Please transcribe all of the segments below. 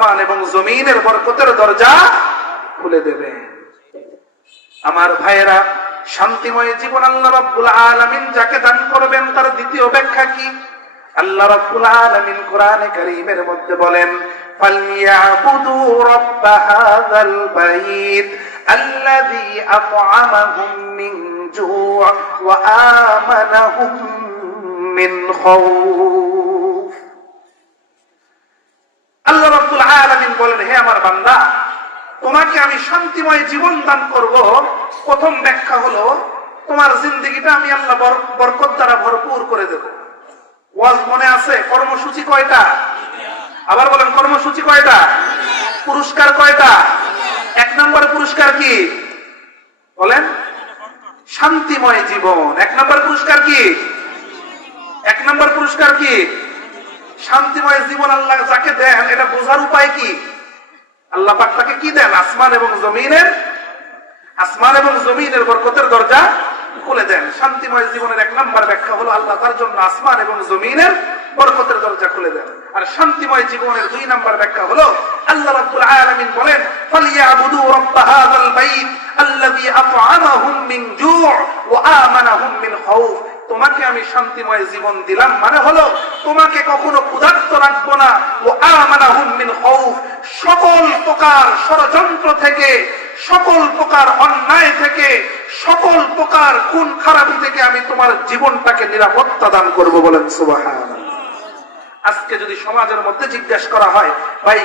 আসমান এবং জমিনের বরকতের দরজা খুলে দেবেন। আমার ভাইয়েরা, শান্তিময় জীবন আল্লাহ রাব্বুল আলামিন যাকে দান করবেন, তার দ্বিতীয় ব্যাখ্যা কি? আল্লাহ রাব্বুল আলামিন কোরআনে কারীমের মধ্যে বলেন, ফালইয়াবুদু রাব্ব হাযাল বাইত আল্লাযী আত'আমাহুম মিন জু' ওয়া আমানাহুম মিন খাউফ আল্লাহ রাব্বুল আলামিন বলেন হে আমার বান্দা, তোমাকে আমি শান্তিময় জীবন দান করব। প্রথম ব্যাখ্যা হলো, তোমার জিন্দগিটা আমি আল্লাহ বরকত দ্বারা ভরপুর করে দেব। ওয়াজ মনে আছে? কর্মসূচি কয়টা? আবার বলেন, কর্মসূচি কয়টা? পুরস্কার কয়টা? এক নম্বর পুরস্কার কি? বলেন, শান্তিময় জীবন। এক নম্বর পুরস্কার কি? এক নম্বর পুরস্কার কি? শান্তিময় জীবন আল্লাহ যাকে দেন, এটা বোঝার উপায় কি? আল্লাহ পাক তাকে কি দেন? আসমান এবং জমিনের আসমান এবং জমিনের বরকতের দরজা খুলে দেন। শান্তিময় জীবনের এক নম্বর ব্যাখ্যা হলো আল্লাহ তার জন্য আসমান এবং জমিনের বরকতের দরজা খুলে দেন। আর শান্তিময় জীবনের দুই নম্বর ব্যাখ্যা হলো আল্লাহ রাব্বুল আলামিন বলেন, ফালিয়াবুদু রাব্ব হাযাল বাইত আল্লাযী আত'আমাহুম মিন জু' ওয়া আমানাহুম মিন খাউফ। তোমাকে আমি শান্তিময় জীবন দিলাম মানে হলো, তোমাকে কখনো ক্ষুধার্ত রাখব না। ও আমানাহুম মিন খাউফ। সকল প্রকার ষড়যন্ত্র থেকে, সকল প্রকার অন্যায় থেকে, সকল প্রকার খুন খারাপি থেকে আমি তোমার জীবনটাকে নিরাপত্তা দান করব বলেন সুবহানাল্লাহ। আজকে যদি সমাজের মধ্যে জিজ্ঞেস করা হয়, ভাই,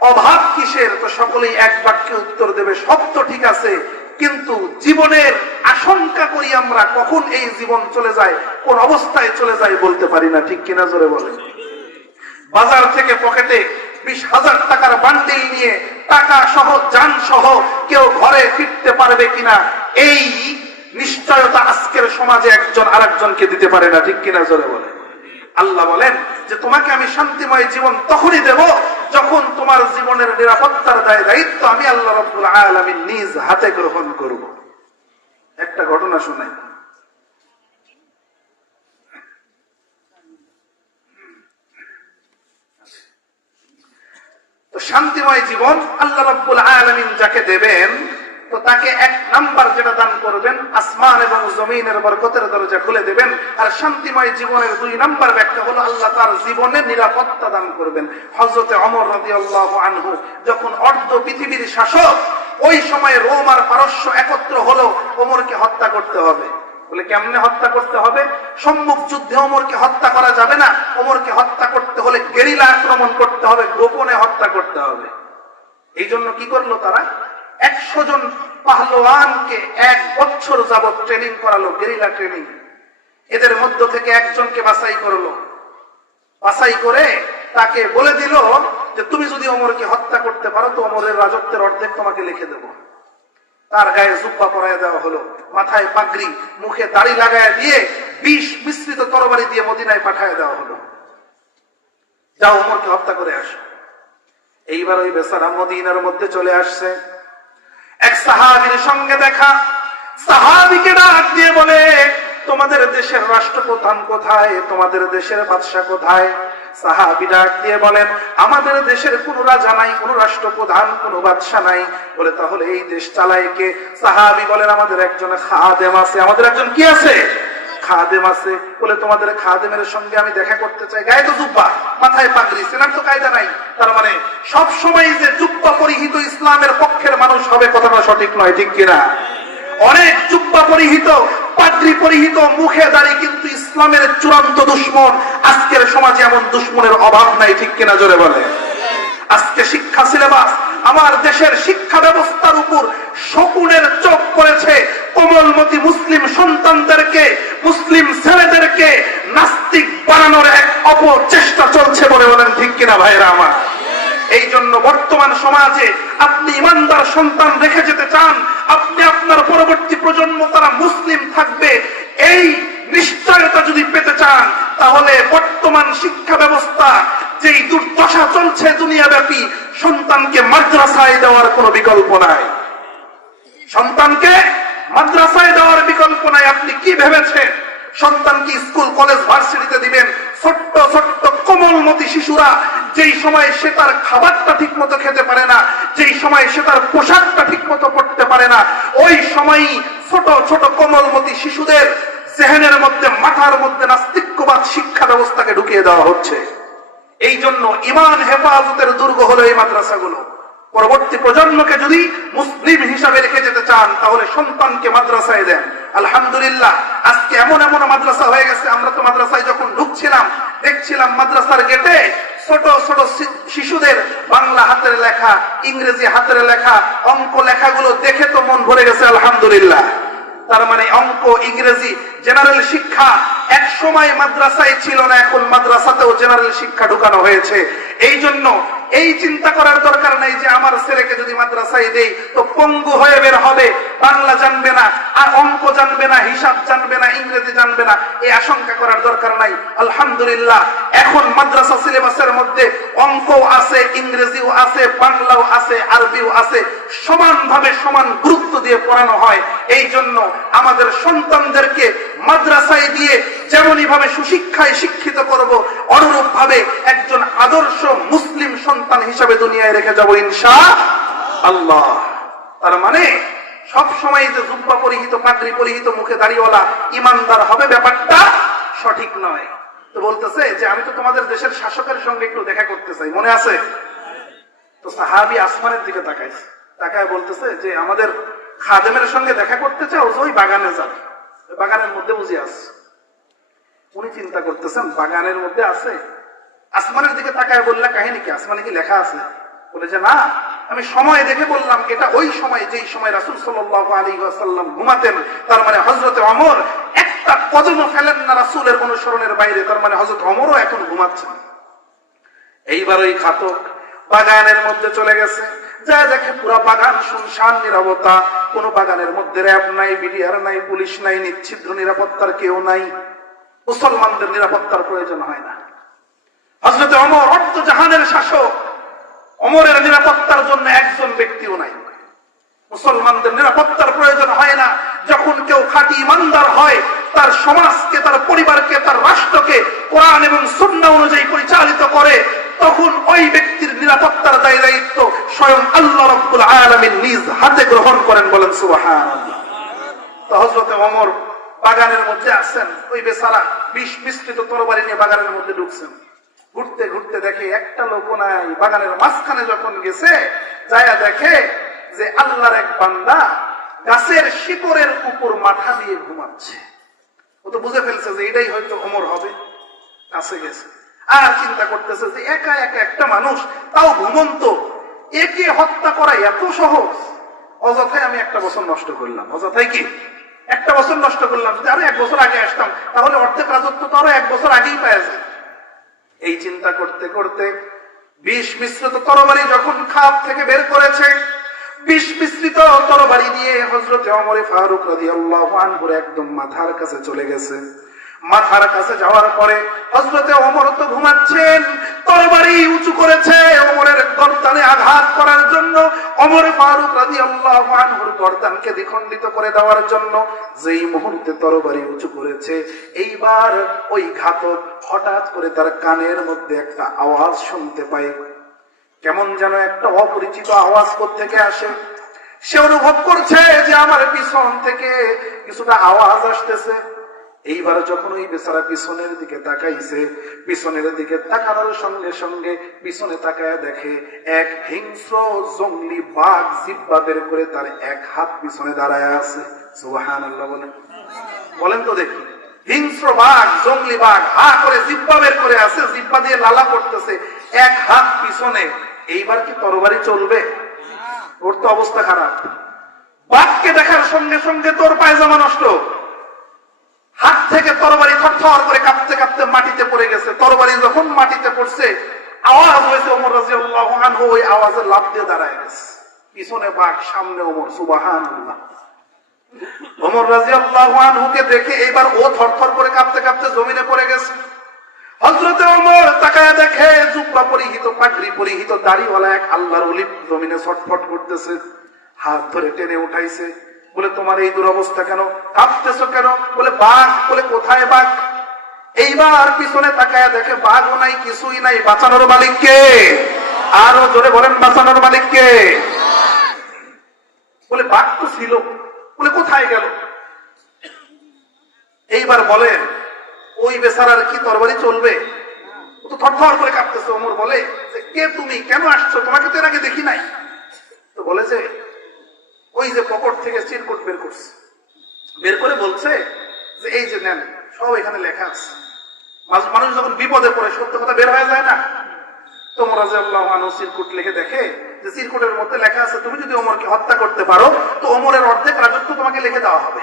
অভাব কিসের? তো সকলেই এক বাক্যে উত্তর দেবে, সব তো ঠিক আছে, কিন্তু জীবনের আশঙ্কা করি আমরা কখন এই জীবন চলে যায়, কোন অবস্থায় চলে যায় বলতে পারি না। ঠিক কিনা জোরে বলে বাজার থেকে পকেটে বিশ হাজার টাকার বান্ডিল নিয়ে টাকা সহ যান সহ কেউ ঘরে ফিরতে পারবে কিনা, এই নিশ্চয়তা আজকের সমাজে একজন আরেকজনকে দিতে পারে না, ঠিক কিনা জোরে বলে আল্লাহ বলেন যে, তোমাকে আমি শান্তিময় জীবন তখনই দেব যখন তোমার জীবনের নিরাপত্তার দায় দায়িত্ব আমি আল্লাহ রব্বুল আলামিন নিজ হাতে গ্রহণ করব। একটা ঘটনা শোনাই। শান্তিময় জীবন আল্লাহ রব্বুল আলামিন যাকে দেবেন, তো তাকে এক নাম্বার যেটা দান করবেন, আসমান এবং জমিনের বরকতের দরজা খুলে দেবেন, আর শান্তিময় জীবনের দুই নাম্বার ব্যাখ্যা হলো আল্লাহ তার জীবনে নিরাপত্তা দান করবেন। হজরতে অমর রাদিয়াল্লাহু আনহু যখন অর্ধ পৃথিবীর শাসক, ওই সময় রোম আর পারস্য একত্র হলো, ওমরকে হত্যা করতে হবে। বলে কেমনে হত্যা করতে হবে? সম্মুখ যুদ্ধে ওমরকে হত্যা করা যাবে না। ওমরকে হত্যা করতে হলে গেরিলা আক্রমণ করতে হবে, গোপনে হত্যা করতে হবে। এই জন্য কি করল তারা? একশো জন পাহলোয়ানকে এক বছর যাবত ট্রেনিং করালো, গেরিলা ট্রেনিং এদের মধ্য থেকে একজনকে বাছাই করল। বাছাই করে তাকে বলে দিল যে, তুমি যদি অমরকে হত্যা করতে পারো, তো অমরের রাজত্বের অর্ধেক তোমাকে লিখে দেবো। তার গায়ে জুব্বা পরায় দেওয়া হলো। মাথায় পাগড়ি, মুখে দাড়ি লাগায় দিয়ে বিষ মিশ্রিত তরবারি দিয়ে মদিনায় পাঠায় দেওয়া হলো। যাও ওমরকে হত্যা করে আসো। এইবার ওই বেচারা মদিনার মধ্যে চলে আসছে। এক সাহাবির সঙ্গে দেখা, সাহাবিকে ডাক দিয়ে বলে, তোমাদের দেশের রাষ্ট্রপ্রধান কোথায়? তোমাদের দেশের বাদশাহ কোথায়? তোমাদের খাদেমের সঙ্গে আমি দেখা করতে চাই। গায়ে তো মাথায় পাগড়ি, সেনার তো কায়দা নাই। তার মানে সব সময় যে জুব্বা পরিহিত ইসলামের পক্ষের মানুষ হবে, কথাটা সঠিক নয়, ঠিক কিনা? অনেক জুব্বা পরিহিত পাগড়ি পরিহিত মুখে দাঁড়িয়ে কিন্তু ইসলামের চূড়ান্ত দুশ্মন, আজকের সমাজে এমন দুশ্মনের অভাব নাই, ঠিক কিনা জোরে বলে? আজকে শিক্ষা সিলেবাস আমার দেশের শিক্ষা ব্যবস্থার উপর শকুনের চোখ পড়েছে। কোমলমতি মুসলিম সন্তানদেরকে, মুসলিম ছেলেদেরকে নাস্তিক বানানোর এক অপচেষ্টা চলছে বলে বলেন, ঠিক কিনা ভাইরা আমার? এই জন্য বর্তমান সমাজে আপনি ইমানদার সন্তান রেখে যেতে চান, আপনি আপনার পরবর্তী প্রজন্ম তারা মুসলিম থাকবে, এই নিশ্চয়তা যদি পেতে চান, তাহলে বর্তমান শিক্ষা ব্যবস্থা, যেই দুর্দশা চলছে দুনিয়াব্যাপী, সন্তানকে মাদ্রাসায় দেওয়ার কোনো বিকল্প নাই। সন্তানকে মাদ্রাসায় দেওয়ার বিকল্প নাই, আপনি কি ভেবেছেন? সন্তানকে স্কুল, কলেজ, ভার্সিটিতে দিবেন ছোট্ট ছোট্ট, কোমলমতি শিশুরা যেই সময় সে তার খাবারটা ঠিক মতো খেতে পারে না, যেই সময় সে তার পোশাকটা ঠিক মতো পড়তে পারে না, ওই সময়ই ছোট ছোট কোমলমতি শিশুদের জেহেনের মধ্যে, মাথার মধ্যে নাস্তিক্যবাদ শিক্ষা ব্যবস্থাকে ঢুকিয়ে দেওয়া হচ্ছে। এই জন্য ইমান হেফাজতের দুর্গ হলো এই মাদ্রাসাগুলো। পরবর্তী প্রজন্মকে যদি মুসলিম হিসাবে রেখে যেতে চান, তাহলে সন্তানকে মাদ্রাসায় দেন। আলহামদুলিল্লাহ, আজকে এমন এমন মাদ্রাসা হয়ে গেছে, আমরা তো মাদ্রাসায় যখন ঢুকছিলাম, দেখছিলাম মাদ্রাসার গেটে ছোট ছোট শিশুদের বাংলা হাতের লেখা, ইংরেজি হাতের লেখা, অঙ্ক লেখাগুলো দেখে তো মন ভরে গেছে, আলহামদুলিল্লাহ। তার মানে অঙ্ক, ইংরেজি, জেনারেল শিক্ষা এক সময় মাদ্রাসায় ছিল না, এখন মাদ্রাসাতেও জেনারেল শিক্ষা ঢুকানো হয়েছে। এই জন্য এই চিন্তা করার দরকার নাই যে আমার ছেলেকে যদি মাদ্রাসায় দেই, তো পঙ্গু হয়ে বের হবে বাংলা জানবে না আর অঙ্ক জানবে না, হিসাব জানবে না, ইংরেজি জানবে না এই আশঙ্কা করার দরকার নাই। আলহামদুলিল্লাহ, এখন মাদ্রাসা সিলেবাসের মধ্যে অঙ্কও আছে, ইংরেজিও আছে, বাংলাও আছে, আরবিও আছে, সমানভাবে সমান গুরুত্ব দিয়ে পড়ানো হয়। এই জন্য আমাদের সন্তানদেরকে মাদ্রাসায় দিয়ে যেমনই ভাবে সুশিক্ষায় শিক্ষিত করব অনুরূপ ভাবে একজন আদর্শ মুসলিম সন্তান হিসাবে দুনিয়ায় রেখে যাব ইনশা আল্লাহ। তার মানে সব সময় যে জুব্বা পরিহিত, পাগড়ি পরিহিত মুখে দাড়িওয়ালা ইমানদার হবে ব্যাপারটা সঠিক নয়। তো বলতেছে যে, আমি তো তোমাদের দেশের শাসকের সঙ্গে একটু দেখা করতে চাই। মনে আছে? তো সাহাবি আসমানের দিকে তাকাইছে। তাকায় বলতেছে যে, আমাদের খাদেমের সঙ্গে দেখা করতে চাও, ওই বাগানে ওই বাগানের মধ্যে বুঝে আস উনি চিন্তা করতেছেন, বাগানের মধ্যে আছে? আসমানের দিকে তাকায় বললে, কাহিনী কি? আসমানে কি লেখা আছে? বলে যে, না আমি সময় দেখে বললাম, এটা ওই সময় যেই সময় রাসুল সাল্লাহ আলী আসাল্লাম ঘুমাতেন, তার মানে হজরতে অমর একটা কদমও ফেলেন না রাসুলের অনুসরণের বাইরে, তার মানে হজরত অমরও এখন ঘুমাচ্ছেন। এইবার ওই ঘাতক বাগানের মধ্যে চলে গেছে। যা দেখে পুরা বাগান শুনশান, নিরাপত্তা। কোন বাগানের মধ্যে র্যাব নাই, বিডিআর নাই, পুলিশ নাই নিচ্ছিদ্র নিরাপত্তার কেউ নাই। মুসলমানদের নিরাপত্তার প্রয়োজন হয় না। হজরত অমর অর্থ জাহানের শাসক অমরের নিরাপত্তার জন্য একজন ব্যক্তিও নাই। মুসলমানদের নিরাপত্তার প্রয়োজন হয় না। যখন কেউ খাঁটি ইমানদার হয়, তার সমাজকে, তার পরিবারকে, তার রাষ্ট্রকে কোরআন এবং সুন্না অনুযায়ী পরিচালিত করে, তখন ওই ব্যক্তির নিরাপত্তার দায় দায়িত্ব স্বয়ং আল্লাহ রব্বুল আলমিন নিজ হাতে গ্রহণ করেন বলেন সুবাহান হজরতে অমর বাগানের মধ্যে আসছেন ওই বেচারা বিষ মিশ্রিত তরবারি নিয়ে বাগানের মধ্যে ঢুকছেন। ঘুরতে ঘুরতে দেখে একটা লোক নাই। বাগানের মাঝখানে যখন গেছে, যায়া দেখে যে আল্লাহর এক বান্দা গাছের শিকড়ের উপর মাথা দিয়ে ঘুমাচ্ছে। ও তো বুঝে ফেলছে যে এটাই হয়তো অমর হবে। কাছে গেছে। আর চিন্তা করতেছে যে একা একা একটা মানুষ, তাও ঘুমন্ত, একে হত্যা করা এত সহজ। অযথায় আমি একটা বছর নষ্ট করলাম। অযথায় কি? একটা বছর নষ্ট করলাম। যদি আরও এক বছর আগে আসতাম, তাহলে অর্ধেক রাজত্ব তো আরও এক বছর আগেই পাওয়া যায়। এই চিন্তা করতে করতে বিষ মিশ্রিত তরবারি যখন খাপ থেকে বের করেছে, বিষ মিশ্রিত তরবারি দিয়ে হজরত অমরে ফারুক রাজি আল্লাহ একদম মাথার কাছে চলে গেছে। মাথার কাছে যাওয়ার পরে হজরতে অমর তো ঘুমাচ্ছেন, তরবারি উঁচু করেছে অমরের গর্দানে আঘাত করার জন্য। অমর ফারুক রাজি আল্লাহ আনহুর গর্দানকে দ্বিখণ্ডিত করে দেওয়ার জন্য যেই মুহূর্তে তরবারি উঁচু করেছে, এইবার ওই ঘাতক হঠাৎ করে তার কানের মধ্যে একটা আওয়াজ শুনতে পায়। কেমন যেন একটা অপরিচিত আওয়াজ থেকে আসে। সে অনুভব করছে যে আমার পিছন থেকে কিছুটা আওয়াজ আসতেছে। এইবার যখন ওই বেচারা পিছনের দিকে তাকাইছে, পিছনের দিকে তাকানোর সঙ্গে সঙ্গে পিছনে তাকায় দেখে এক হিংস্র জঙ্গলি বাঘ জিব্বা বের করে তার এক হাত পিছনে দাঁড়ায় আছে। সুবাহান আল্লাহ বলেন। বলেন তো দেখি। হিংস্র বাঘ, জঙ্গলি বাঘ, হা করে জিব্বা বের করে আছে, জিব্বা দিয়ে লালা করতেছে এক হাত পিছনে। এইবার কি তরবারি চলবে? ওর তো অবস্থা খারাপ। বাঘকে দেখার সঙ্গে সঙ্গে তোর পায়জামা নষ্ট। থেকে তরবারি থরথর করে কাঁপতে কাঁপতে মাটিতে পড়ে গেছে। তরবারি যখন মাটিতে পড়ছে, আওয়াজ হয়েছে ওমর রাজিয়াল্লাহু আনহু, ওই আওয়াজে লাভ দিয়ে দাঁড়ায় গেছে। পিছনে বাঘ, সামনে ওমর, সুবহানাল্লাহ। ওমর আনহুকে দেখে এবার ও থরথর করে কাঁপতে কাঁপতে জমিনে পড়ে গেছে। হযরতে ওমর তাকায় দেখে, জুব্বা পরিহিত, পাগড়ি পরিহিত, দাড়িওয়ালা এক আল্লাহর ওলি জমিনে ছটফট করতেছে। হাত ধরে টেনে উঠাইছে। বলে, তোমার এই দুরবস্থা কেন? কাঁপতেছো কেন? বলে বাঘ। বলে কোথায় বাঘ? এইবার পিছনে তাকায় দেখে বাঘও নাই কিছুই নাই। বাঁচানোর মালিককে আরও জোরে বলেন বাঁচানোর মালিককে বলে বাঘ তো ছিল। বলে কোথায় গেল? এইবার বলেন ওই বেচারার কি তরবারি চলবে? তো থরথর করে কাঁপতেছে। ওমর বলে যে, কে তুমি? কেন আসছো? তোমাকে তো এর আগে দেখি নাই। তো বলে যে ওই যে পকেট থেকে চিরকুট বের করছে। বের করে বলছে যে, এই যে নেন, সব এখানে লেখা আছে। মানুষ- যখন বিপদে পড়ে, সত্য কথা বের হয়ে যায় না। তোমরা যে আল্লাহ চিরকুট লিখে দেখে যে চিরকুটের মধ্যে লেখা আছে, তুমি যদি হত্যা করতে পারো, তো অর্ধেক রাজত্ব তোমাকে লিখে দেওয়া হবে।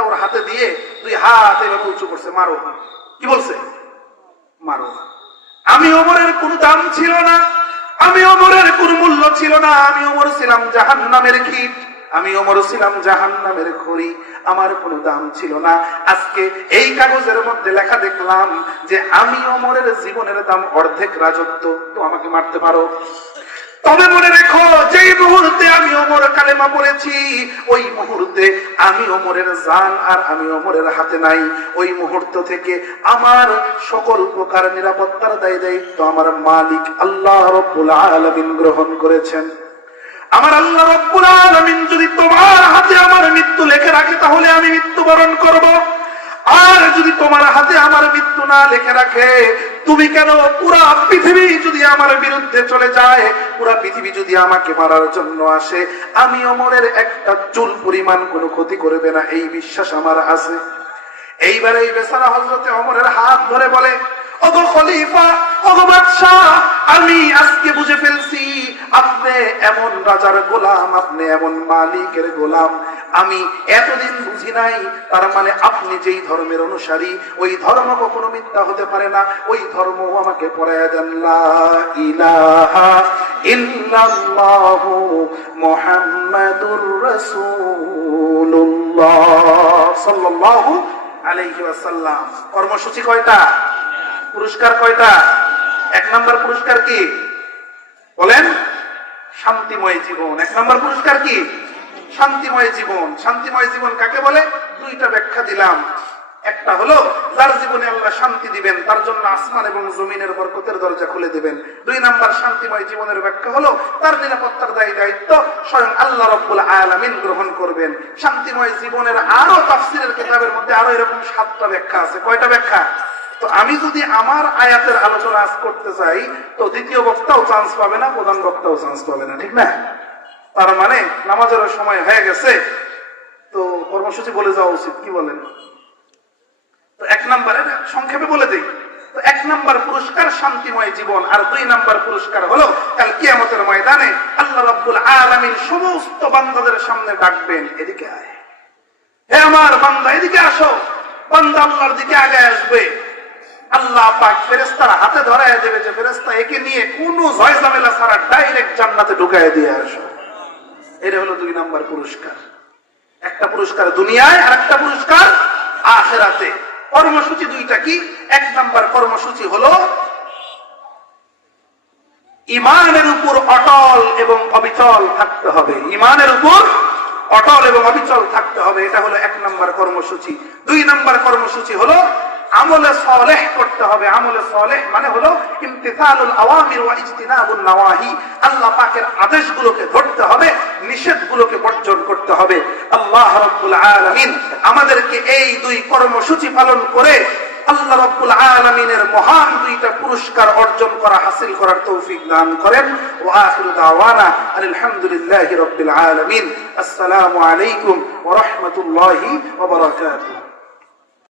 ওর হাতে দিয়ে দুই হাত এভাবে উঁচু করছে, মারো। কি বলছে? মারো। আমি ওমরের কোন দাম ছিল না, আমি ওমরের কোন মূল্য ছিল না, আমি ওমর ছিলাম জাহান নামের আমি ওমর ছিলাম জাহান নামের খড়ি। আমার কোনো দাম ছিল না। আজকে এই কাগজের মধ্যে লেখা দেখলাম যে আমি ওমরের জীবনের দাম অর্ধেক রাজত্ব। তো আমাকে মারতে পারো। তবে মনে রেখো, যেই মুহূর্তে আমি ওমর কালেমা পড়েছি, ওই মুহূর্তে আমি ওমরের জান আর আমি ওমরের হাতে নাই। ওই মুহূর্ত থেকে আমার সকল প্রকার নিরাপত্তার দায় দায়িত্ব আমার মালিক আল্লাহ রব্বুল আলামিন গ্রহণ করেছেন। আমার আল্লাহ আলামিন যদি তোমার হাতে আমার মৃত্যু লেখে রাখে, তাহলে আমি মৃত্যুবরণ করব। আর যদি তোমার হাতে আমার মৃত্যু না লেখে রাখে, তুমি কেন পুরা পৃথিবী যদি আমার বিরুদ্ধে চলে যায়? পুরা পৃথিবী যদি আমাকে মারার জন্য আসে, আমি অমরের একটা চুল পরিমাণ কোনো ক্ষতি করবে না, এই বিশ্বাস আমার আছে। এইবার এই বেচারা হজরতে অমরের হাত ধরে বলে ওগো খলিফা, ওগো আমি আজকে বুঝে ফেলছি আপনি এমন রাজার গোলাম, আপনি এমন মালিকের গোলাম। আমি এতদিন বুঝি নাই, তার মানে আপনি যেই ধর্মের অনুসারী, ওই ধর্ম কখনো মিথ্যা হতে পারে না, ওই ধর্ম আমাকে পড়ায় দেন ইলাহা ইল্লাল্লাহু মুহাম্মাদুর রাসূলুল্লাহ সাল্লাল্লাহু আলাইহি ওয়াসাল্লাম। কর্মসূচি কয়টা? পুরস্কার কয়টা? এক নম্বর পুরস্কার কি? বলেন, শান্তিময় জীবন। এক নম্বর পুরস্কার কি? শান্তিময় জীবন। শান্তিময় জীবন কাকে বলে? দুইটা ব্যাখ্যা দিলাম। একটা হলো, যার জীবনে আল্লাহ শান্তি দিবেন, তার জন্য আসমান এবং জমিনের বরকতের দরজা খুলে দিবেন। দুই নাম্বার শান্তিময় জীবনের ব্যাখ্যা হলো, তার নিরাপত্তার দায়ী দায়িত্ব স্বয়ং আল্লাহ রব্বুল আলামিন গ্রহণ করবেন। শান্তিময় জীবনের আরও তাফসিরের কিতাবের মধ্যে আরও এরকম সাতটা ব্যাখ্যা আছে। কয়টা ব্যাখ্যা? তো আমি যদি আমার আয়াতের আলোচনা আজ করতে চাই, তো দ্বিতীয় বক্তাও চান্স পাবে না, প্রধান বক্তাও চান্স পাবে না, ঠিক না? তার মানে নামাজের সময় হয়ে গেছে, তো কর্মসূচি বলে যাওয়া উচিত, কি বলেন? তো এক নম্বরে সংক্ষেপে বলে দিই, তো এক নাম্বার পুরস্কার শান্তিময় জীবন, আর দুই নাম্বার পুরস্কার হলো কাল কিয়ামতের ময়দানে আল্লাহ রাব্বুল আলামিন সমস্ত বান্দাদের সামনে ডাকবেন, এদিকে আয়। হে আমার বান্দা, এদিকে আসো। বান্দা আল্লাহর দিকে আগে আসবে। আল্লাহ পাক ফেরেস্তার হাতে দেবে যে ফেরেস্তা একে নিয়ে জয় ছাড়া ডাইরেক্ট জান্নাতে দিয়ে আসো। এটা হলো দুই নাম্বার পুরস্কার। একটা পুরস্কার দুনিয়ায় আর একটা পুরস্কার আখেরাতে। কর্মসূচি দুইটা কি? এক নাম্বার কর্মসূচি হলো ইমানের উপর অটল এবং অবিচল থাকতে হবে। ইমানের উপর অটল এবং অবিচল থাকতে হবে, এটা হলো এক নাম্বার কর্মসূচি। দুই নাম্বার কর্মসূচি হলো আমলে সলেহ করতে হবে। আমলে সলেহ মানে হলো ইমতিসালুল আওয়ামির ওয়া নাওয়াহি। আল্লাহ পাকের আদেশগুলোকে ধরতে হবে, নিষেধগুলোকে বর্জন করতে হবে। আল্লাহ রাব্বুল আলামিন আমাদেরকে এই দুই কর্মসূচি পালন করে আল্লাহ রাব্বুল আলামিনের মহান দুইটা পুরস্কার অর্জন করা, হাসিল করার তৌফিক দান করেন। ওয়া আখিরু দাওয়ানা আলহামদুলিল্লাহি রাব্বিল আলামিন। আসসালামু আলাইকুম ওয়া রাহমাতুল্লাহি ওয়া বারাকাতুহু।